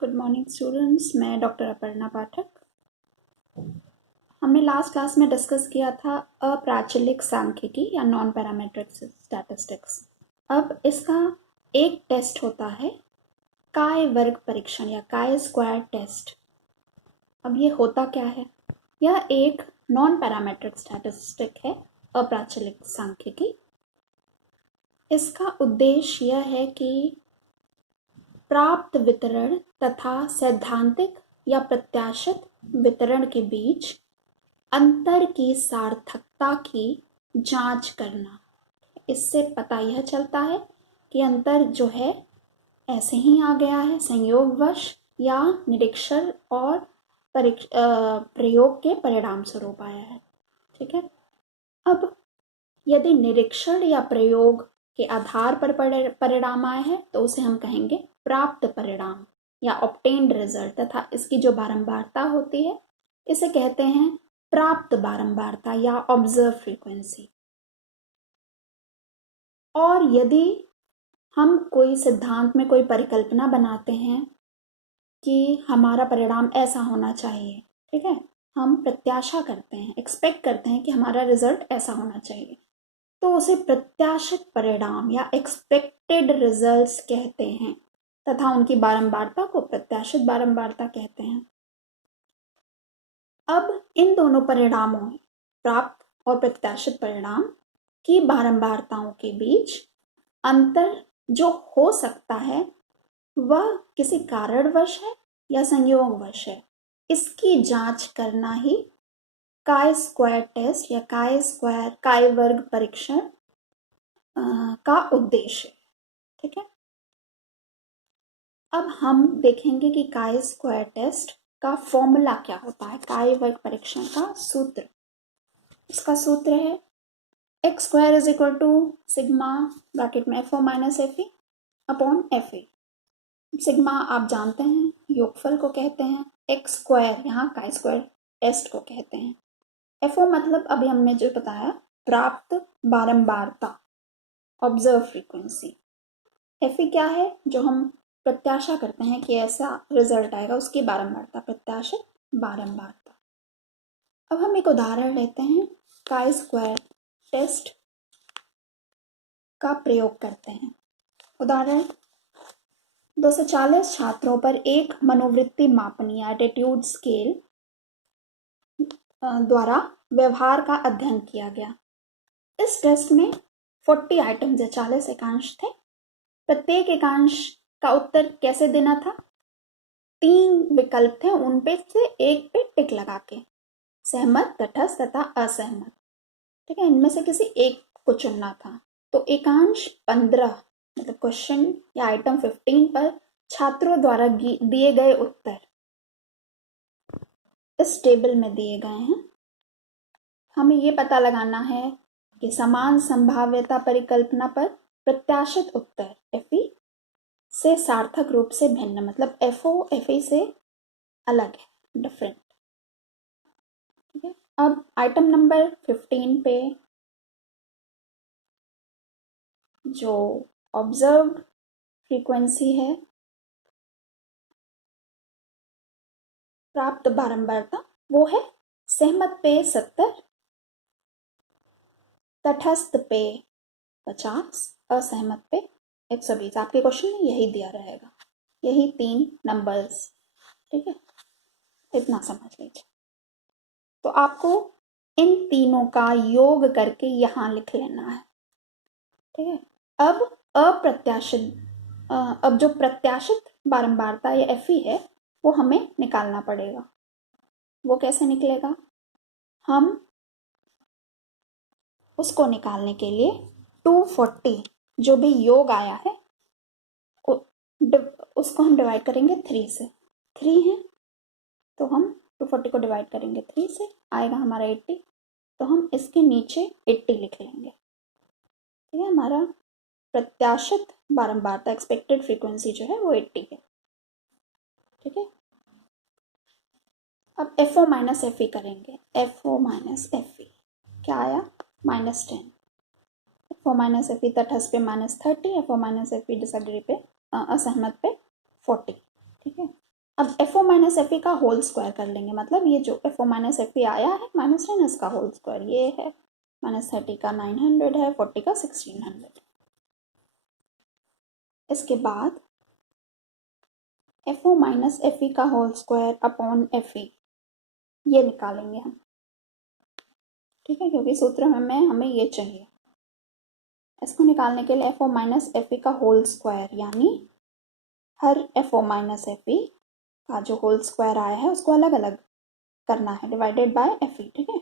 Good morning students, मैं doctor Aparna पाठक। हमने last class में डिस्कस किया था अप्राचलिक सांख्यिकी या नॉन पैरामेट्रिक स्टैटिस्टिक्स। अब इसका एक टेस्ट होता है काय वर्ग परीक्षण या काय स्क्वायर टेस्ट। अब ये होता क्या है? यह एक नॉन पैरामेट्रिक स्टैटिस्टिक है, अप्राचलिक सांख्यिकी। इसका उद्देश्य यह है कि प्राप्त वितरण तथा सैद्धांतिक या प्रत्याशित वितरण के बीच अंतर की सार्थकता की जांच करना। इससे पता यह चलता है कि अंतर जो है ऐसे ही आ गया है, संयोगवश या निरीक्षण और प्रयोग के परिणाम स्वरूप आया है। ठीक है। अब यदि निरीक्षण या प्रयोग के आधार पर परिणाम आए हैं तो उसे हम कहेंगे प्राप्त परिणाम या ऑब्टेन्ड रिजल्ट, तथा इसकी जो बारंबारता होती है इसे कहते हैं प्राप्त बारंबारता या ऑब्जर्व फ्रीक्वेंसी। और यदि हम कोई सिद्धांत में कोई परिकल्पना बनाते हैं कि हमारा परिणाम ऐसा होना चाहिए, ठीक है, हम प्रत्याशा करते हैं, एक्सपेक्ट करते हैं कि हमारा रिजल्ट ऐसा होना चाहिए, तो उसे प्रत्याशित परिणाम या एक्सपेक्टेड रिजल्ट्स कहते हैं तथा उनकी बारंबारता को प्रत्याशित बारंबारता कहते हैं। अब इन दोनों परिणामों, प्राप्त और प्रत्याशित परिणाम की बारंबारताओं के बीच अंतर जो हो सकता है वह किसी कारणवश है या संयोगवश है, इसकी जांच करना ही काय स्क्वायर टेस्ट या काय वर्ग परीक्षण का उद्देश्य है। ठीक है। अब हम देखेंगे कि काय स्क्वायर टेस्ट का फॉर्मूला क्या होता है। काय वर्ग परीक्षण का सूत्र, इसका सूत्र है x square is equal to sigma bracket में FO minus FE upon FA। Sigma आप जानते हैं योगफल को कहते हैं, एक्स स्क्वायर यहाँ काय स्क्वायर टेस्ट को कहते हैं। FO मतलब अभी हमने जो बताया प्राप्त बारंबारता, ऑब्जर्व फ्रीक्वेंसी। FE क्या है? जो हम प्रत्याशा करते हैं कि ऐसा रिजल्ट आएगा, उसकी बारंबारता, प्रत्याशित बारंबारता। अब हम एक उदाहरण लेते हैं, काय स्क्वायर टेस्ट का प्रयोग करते हैं। उदाहरण, 240 छात्रों पर एक मनोवृत्ति मापनी या एटीट्यूड स्केल द्वारा व्यवहार का अध्ययन किया गया। इस टेस्ट में 40 आइटम्स या 40 एकांश थे। प्रत्येक एकांश का उत्तर कैसे देना था? 3 विकल्प थे, उन पे से एक पे टिक लगा के, सहमत, तटस्थ तथा असहमत। ठीक है, इनमें से किसी एक को चुनना था। तो एकांश 15 मतलब क्वेश्चन या आइटम 15 पर छात्रों द्वारा दिए गए उत्तर इस टेबल में दिए गए हैं। हमें ये पता लगाना है कि समान संभाव्यता परिकल्पना पर प्रत्याशित उत्तर FE से सार्थक रूप से भिन्न, मतलब FO FE से अलग है, डिफरेंट। ठीक है। अब आइटम नंबर 15 पे जो ऑब्जर्व फ्रीक्वेंसी है, प्राप्त बारंबारता, वो है सहमत पे 70, तटस्थ पे 50, असहमत पे 120। आपके क्वेश्चन में यही दिया रहेगा, यही 3 नंबर्स। ठीक है, इतना समझ लीजिए। तो आपको इन तीनों का योग करके यहाँ लिख लेना है। ठीक है। अब अब जो प्रत्याशित बारंबारता या FE है वो हमें निकालना पड़ेगा। वो कैसे निकलेगा? हम उसको निकालने के लिए 240 जो भी योग आया है उसको हम डिवाइड करेंगे 3 से। 3 है तो हम 240 को डिवाइड करेंगे 3 से, आएगा हमारा 80। तो हम इसके नीचे 80 लिख लेंगे। ठीक है, हमारा प्रत्याशित बारंबारता, एक्सपेक्टेड फ्रीक्वेंसी जो है वो 80 है। ठीक है। अब FO माइनस FE करेंगे। FO माइनस FE क्या आया? -10। FO माइनस FE तटस्थ पे -30, FO माइनस FE डिसएग्री पे, असहमत पे 40। ठीक है। अब F O minus F E का होल स्क्वायर कर लेंगे, मतलब ये जो F O minus F E आया है माइनस 10 इसका होल स्क्वायर ये है, माइनस 30 का 900 है, 40 का 1600। इसके बाद F O minus F E का whole square upon F E ये निकालेंगे हम, ठीक है, क्योंकि सूत्र में हमें ये चाहिए। इसको निकालने के लिए F O minus F E का होल स्क्वायर यानी हर F O minus F E का जो होल स्क्वायर आया है उसको अलग अलग करना है, डिवाइडेड बाय एफ ई, ठीक है।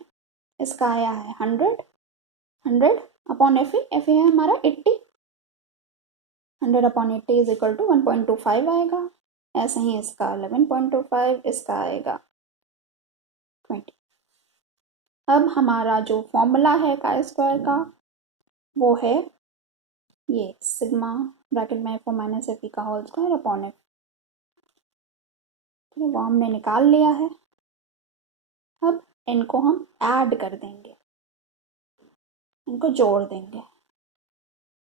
इसका आया है 100 अपॉन एफ ई है हमारा 80, 100 अपॉन 80 इज इक्वल टू 1.25 आएगा। ऐसे ही इसका 11.25, इसका आएगा 20। अब हमारा जो फॉर्मूला है का स्क्वायर का वो है ये सिग्मा ब्रैकेट में F O minus F E का होल स्क्वायर अपॉन एफ, ठीक है, वो हमने निकाल लिया है। अब इनको हम ऐड कर देंगे, इनको जोड़ देंगे,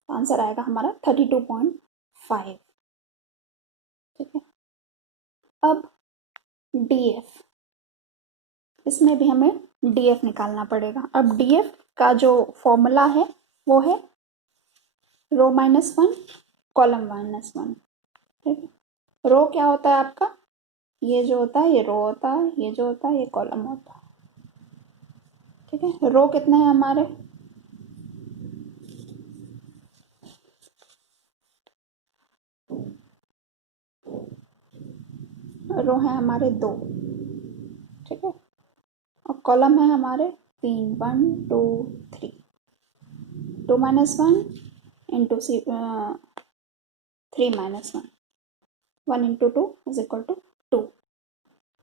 आंसर आएगा हमारा 32.5, ठीक है। अब डी एफ, इसमें भी हमें डी एफ निकालना पड़ेगा। अब डी एफ का जो फॉर्मूला है वो है रो माइनस 1 कॉलम माइनस 1, ठीक है। रो क्या होता है आपका, ये जो होता है ये रो होता है, ये जो होता है ये कॉलम होता है, ठीक है। रो कितने हैं हमारे, रो है हमारे 2, ठीक है, और कॉलम है हमारे 3, 1 2 3, 2 minus 1 into 3 minus 1, 1 into 2 is equal to 2,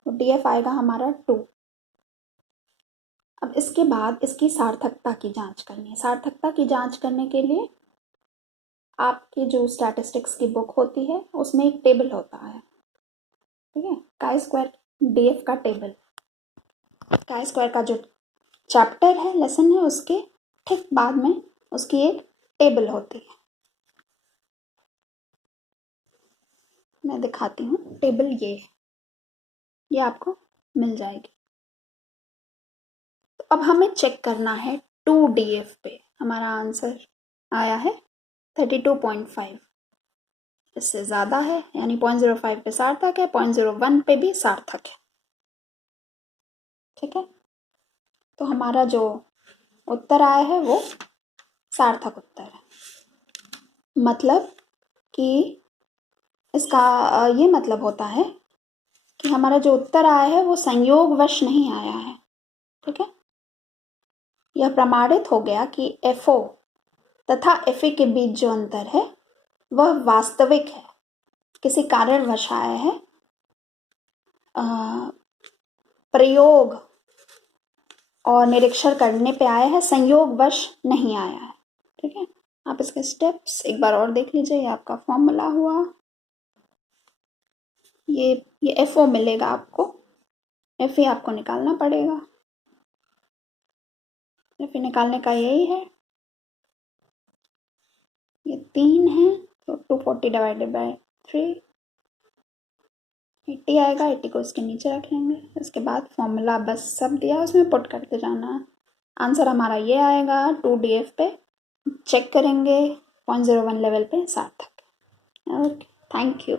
तो डी एफ आएगा हमारा 2। अब इसके बाद इसकी सार्थकता की जांच करनी है। सार्थकता की जांच करने के लिए आपकी जो स्टैटिस्टिक्स की बुक होती है उसमें एक टेबल होता है, ठीक है, काई स्क्वायर डी एफ का टेबल। काई स्क्वायर का जो चैप्टर है, लेसन है, उसके ठीक बाद में उसकी एक टेबल होती है, मैं दिखाती हूँ। टेबल ये है, ये आपको मिल जाएगी। तो अब हमें चेक करना है 2DF पे, हमारा आंसर आया है 32.5, इससे ज़्यादा है यानी 0.05 पे सार्थक है, 0.01 पे भी सार्थक है, ठीक है। तो हमारा जो उत्तर आया है वो सार्थक उत्तर है, मतलब कि इसका ये मतलब होता है कि हमारा जो उत्तर आया है वो संयोगवश नहीं आया है, ठीक है। यह प्रमाणित हो गया कि FO तथा FA के बीच जो अंतर है वह वास्तविक है, किसी कारणवश आया है, प्रयोग और निरीक्षण करने पे आया है, संयोगवश नहीं आया है, ठीक है। आप इसके स्टेप्स एक बार और देख लीजिए। ये आपका फॉर्मूला हुआ, ये FO मिलेगा आपको, FA आपको निकालना पड़ेगा। FA निकालने का यही है, ये 3 है तो 240 डिवाइडेड बाय 3, 80 आएगा। 80 को इसके नीचे रख लेंगे। इसके बाद फॉर्मूला बस सब दिया उसमें पुट करते जाना है। आंसर हमारा ये आएगा 2DF पे चेक करेंगे 0.01 लेवल पे सार्थक। Okay, thank you.